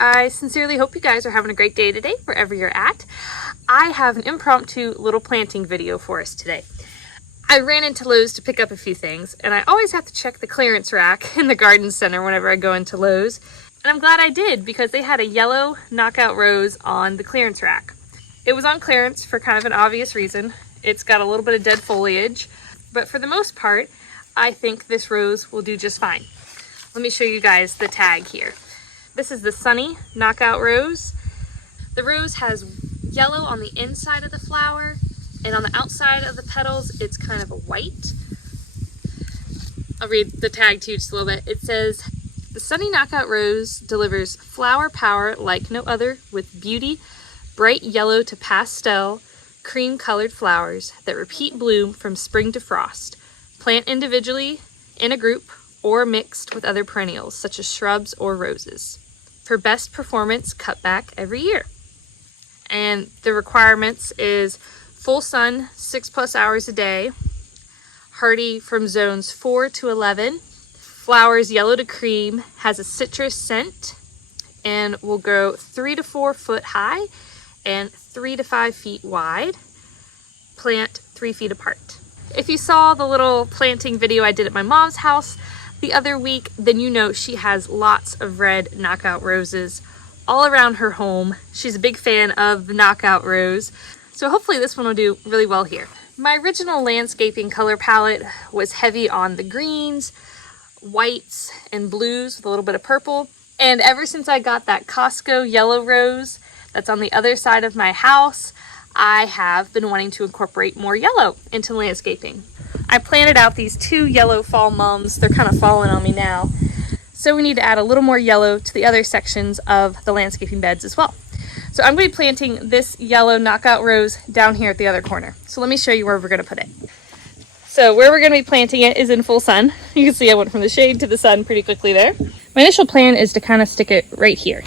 I sincerely hope you guys are having a great day today, wherever you're at. I have an impromptu little planting video for us today. I ran into Lowe's to pick up a few things, and I always have to check the clearance rack in the garden center whenever I go into Lowe's. And I'm glad I did, because they had a yellow knockout rose on the clearance rack. It was on clearance for kind of an obvious reason. It's got a little bit of dead foliage, but for the most part, I think this rose will do just fine. Let me show you guys the tag here. This is the Sunny Knockout Rose. The rose has yellow on the inside of the flower, and on the outside of the petals, it's kind of a white. I'll read the tag to you just a little bit. It says, "The Sunny Knockout Rose delivers flower power like no other, with beauty, bright yellow to pastel, cream-colored flowers that repeat bloom from spring to frost. Plant individually, in a group, or mixed with other perennials, such as shrubs or roses. For best performance, cut back every year." And the requirements is full sun, 6+ hours a day, hardy from zones 4 to 11, flowers yellow to cream, has a citrus scent, and will grow 3 to 4 foot high and 3 to 5 feet wide. Plant 3 feet apart. If you saw the little planting video I did at my mom's house the other week, then you know she has lots of red knockout roses all around her home. She's a big fan of the knockout rose, so hopefully this one will do really well here. My original landscaping color palette was heavy on the greens, whites, and blues with a little bit of purple, and ever since I got that Costco yellow rose that's on the other side of my house, I have been wanting to incorporate more yellow into landscaping. I planted out these 2 yellow fall mums. They're kind of falling on me now. So we need to add a little more yellow to the other sections of the landscaping beds as well. So I'm going to be planting this yellow knockout rose down here at the other corner. So let me show you where we're going to put it. So where we're going to be planting it is in full sun. You can see I went from the shade to the sun pretty quickly there. My initial plan is to kind of stick it right here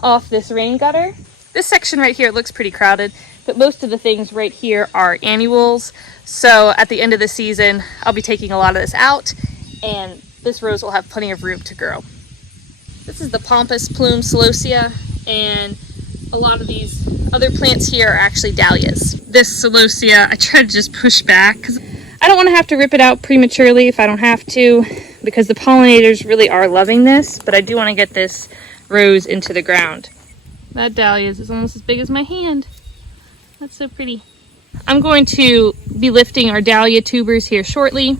off this rain gutter. This section right here looks pretty crowded, but most of the things right here are annuals. So at the end of the season, I'll be taking a lot of this out, and this rose will have plenty of room to grow. This is the Pompous Plume Celosia, and a lot of these other plants here are actually dahlias. This celosia, I try to just push back because I don't want to have to rip it out prematurely if I don't have to, because the pollinators really are loving this, but I do want to get this rose into the ground. That dahlia is almost as big as my hand. That's so pretty. I'm going to be lifting our dahlia tubers here shortly.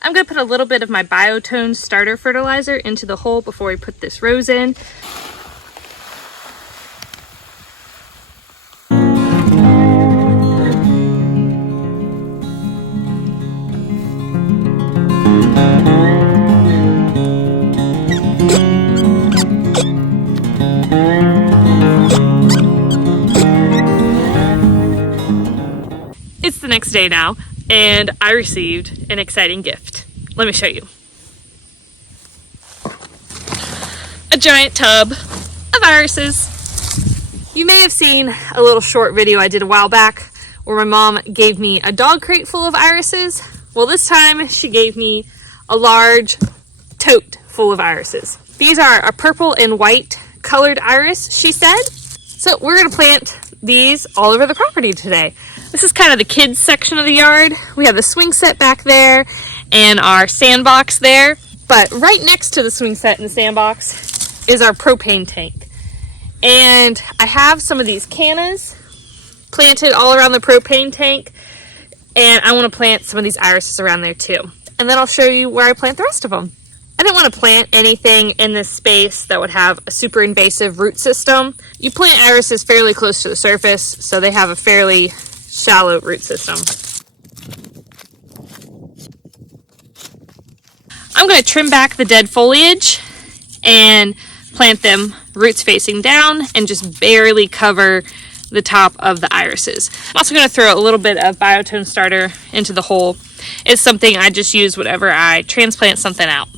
I'm going to put a little bit of my Biotone starter fertilizer into the hole before we put this rose in. It's the next day now, and I received an exciting gift. Let me show you. A giant tub of irises. You may have seen a little short video I did a while back where my mom gave me a dog crate full of irises. Well, this time she gave me a large tote full of irises. These are a purple and white colored iris, she said. So we're gonna plant these all over the property today. This is kind of the kids section of the yard. We have the swing set back there and our sandbox there. But right next to the swing set and the sandbox is our propane tank. And I have some of these cannas planted all around the propane tank. And I want to plant some of these irises around there too. And then I'll show you where I plant the rest of them. I didn't want to plant anything in this space that would have a super invasive root system. You plant irises fairly close to the surface, so they have a fairly shallow root system. I'm going to trim back the dead foliage and plant them roots facing down and just barely cover the top of the irises. I'm also going to throw a little bit of biotone starter into the hole. It's something I just use whenever I transplant something out.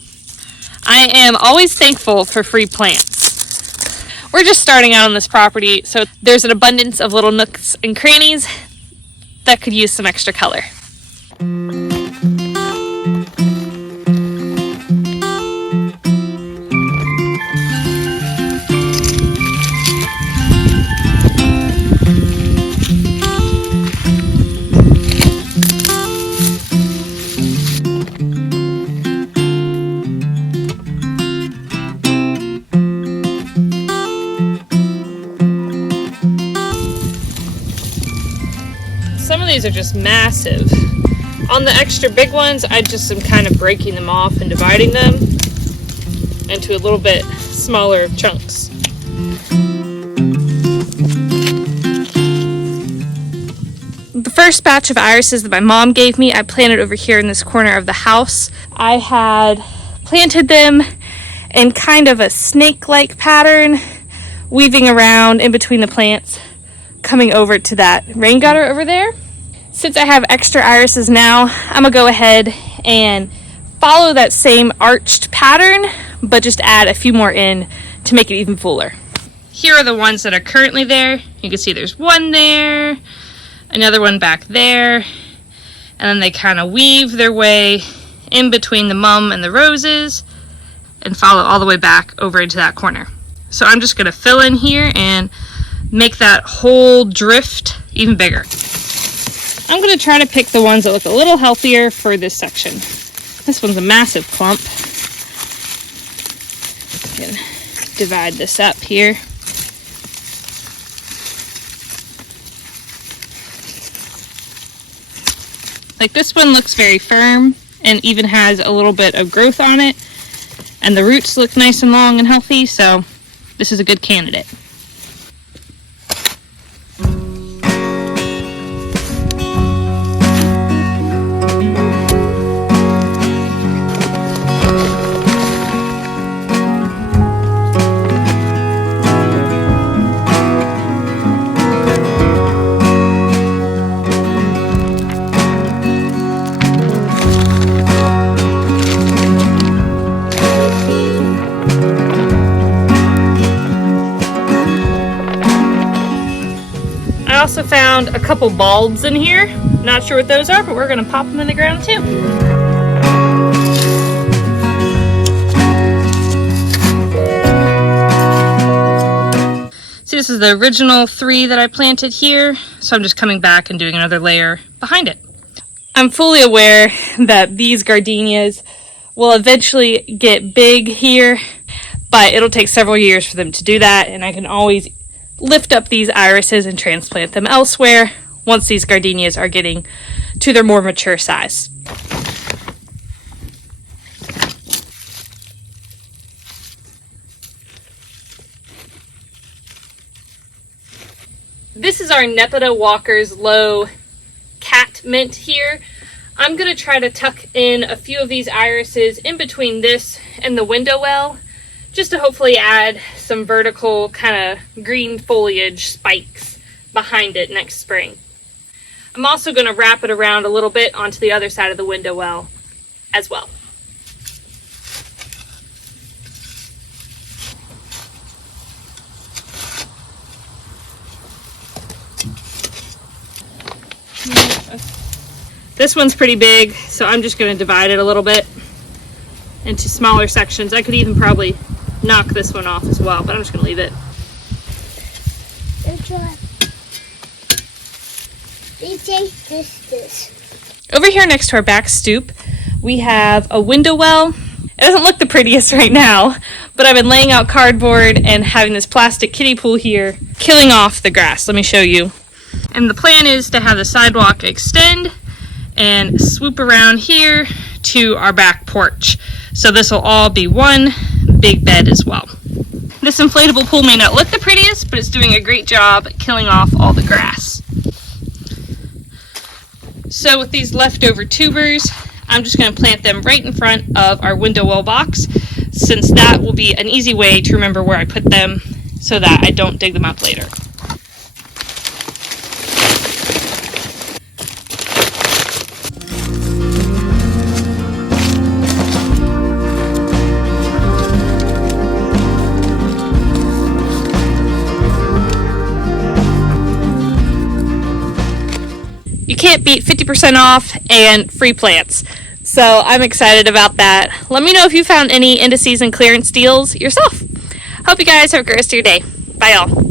I am always thankful for free plants. We're just starting out on this property, so there's an abundance of little nooks and crannies that could use some extra color. Some of these are just massive. On the extra big ones, I just am kind of breaking them off and dividing them into a little bit smaller chunks. The first batch of irises that my mom gave me, I planted over here in this corner of the house. I had planted them in kind of a snake-like pattern, weaving around in between the plants, coming over to that rain gutter over there. Since I have extra irises now, I'm gonna go ahead and follow that same arched pattern, but just add a few more in to make it even fuller. Here are the ones that are currently there. You can see there's one there, another one back there, and then they kind of weave their way in between the mum and the roses and follow all the way back over into that corner. So I'm just gonna fill in here and make that whole drift even bigger. I'm going to try to pick the ones that look a little healthier for this section. This one's a massive clump. I'm going to divide this up here. Like this one looks very firm and even has a little bit of growth on it. And the roots look nice and long and healthy, so this is a good candidate. I also found a couple bulbs in here. Not sure what those are, but we're gonna pop them in the ground too. See, this is the original 3 that I planted here, so I'm just coming back and doing another layer behind it. I'm fully aware that these gardenias will eventually get big here, but it'll take several years for them to do that, and I can always lift up these irises and transplant them elsewhere once these gardenias are getting to their more mature size. This is our N Pinetta Walker's Low Cat Mint here. I'm going to try to tuck in a few of these irises in between this and the window well, just to hopefully add some vertical kind of green foliage spikes behind it next spring. I'm also going to wrap it around a little bit onto the other side of the window well as well. This one's pretty big, so I'm just going to divide it a little bit into smaller sections. I could even probably knock this one off as well, but I'm just going to leave it. this. Over here next to our back stoop, we have a window well. It doesn't look the prettiest right now, but I've been laying out cardboard and having this plastic kiddie pool here, killing off the grass. Let me show you. And the plan is to have the sidewalk extend and swoop around here to our back porch. So this will all be one big bed as well. This inflatable pool may not look the prettiest, but it's doing a great job killing off all the grass. So with these leftover tubers, I'm just going to plant them right in front of our window well box, since that will be an easy way to remember where I put them so that I don't dig them up later. You can't beat 50% off and free plants. So I'm excited about that. Let me know if you found any end of season clearance deals yourself. Hope you guys have a great rest of your day. Bye y'all.